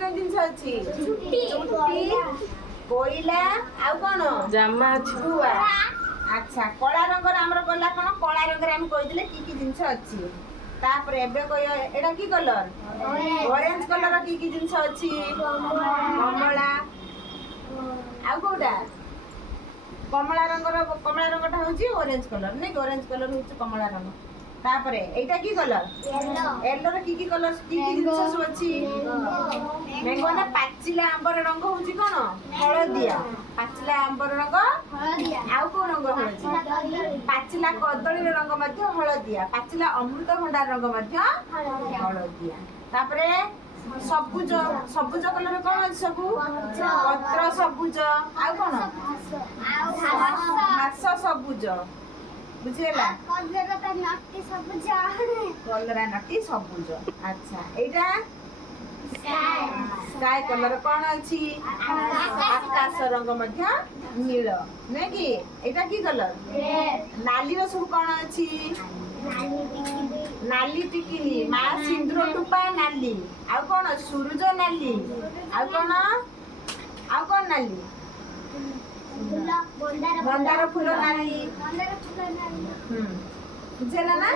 କେଉଁ ଜିନିଷ ଅଛି? ଚୁଟି, କୋଇଲା ଆଉ କ'ଣ? ଜାମା ଅଛି। ଗୁଆ। ଆଚ୍ଛା, କଳା ରଙ୍ଗର ଆମର ଗଲା କ'ଣ? କଳା ରଙ୍ଗରେ ଆମେ କହିଦେଲେ କି ଜିନିଷ ଅଛି। ତାପରେ ଏବେ କହିବ ଏଇଟା କି କଲର? ଅରେଞ୍ଜ କଲର କି ଜିନିଷ ଅଛି? କମଳା। ଆଉ କୋଉଟା? କମଳା ରଙ୍ଗଟା ହଉଛି ଅରେଞ୍ଜ କଲର, ନାଇଁ? ଅରେଞ୍ଜ କଲର ହଉଛି କମଳା ରଙ୍ଗ। ତାପରେ ଏଇଟା କି କଲର? ୟେଲୋର କି କଲର କି ଜିନିଷ ସବୁ ଅଛି? ମ୍ୟାଙ୍ଗୋ ନା ପାଚିଲା ଆମ୍ବର ରଙ୍ଗ ହଉଛି କ'ଣ? ହଳଦିଆ। ପାଚିଲା ଆମ୍ବର ରଙ୍ଗ ଆଉ କୋଉ ରଙ୍ଗ ହଉଛି? ପାଚିଲା କଦଳୀର ରଙ୍ଗ ମଧ୍ୟ ହଳଦିଆ। ପାଚିଲା ଅମୃତଭଣ୍ଡାର ରଙ୍ଗ ମଧ୍ୟ ହଳଦିଆ। ତାପରେ ସବୁଜ, ସବୁଜ କଲର କ'ଣ ଅଛି ସବୁ? ପତ୍ର ସବୁଜ। ଆଉ କ'ଣ? ଘାସ ସବୁଜ। ବୁଝିହେଲା? କଲରା ନଟି ସବୁଜ। ଆଚ୍ଛା, ଏଇଟା ସ୍କାଏ କଲର କ'ଣ ଅଛି? ଆକାଶ ରଙ୍ଗ ମଧ୍ୟ ନୀଳ, ନୁହେଁ କି? ଏଇଟା କି କଲର? ନାଲିର ସବୁ କ'ଣ ଅଛି? ନାଲି ଟିକିଲି, ମା ସିନ୍ଦୁର ଟୁପା ନାଲି। ଆଉ କ'ଣ? ସୂରୁଜ ନାଲି। ଆଉ କ'ଣ? ଆଉ କ'ଣ ନାଲି? ମନ୍ଦାର ଫୁଲ ନାଲି। ବୁଝିହେଲା ନା?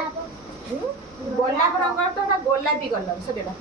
ଗୋଲାପ ରଙ୍ଗର ତ ଗୋଲାପୀ କଲର ସେଟା।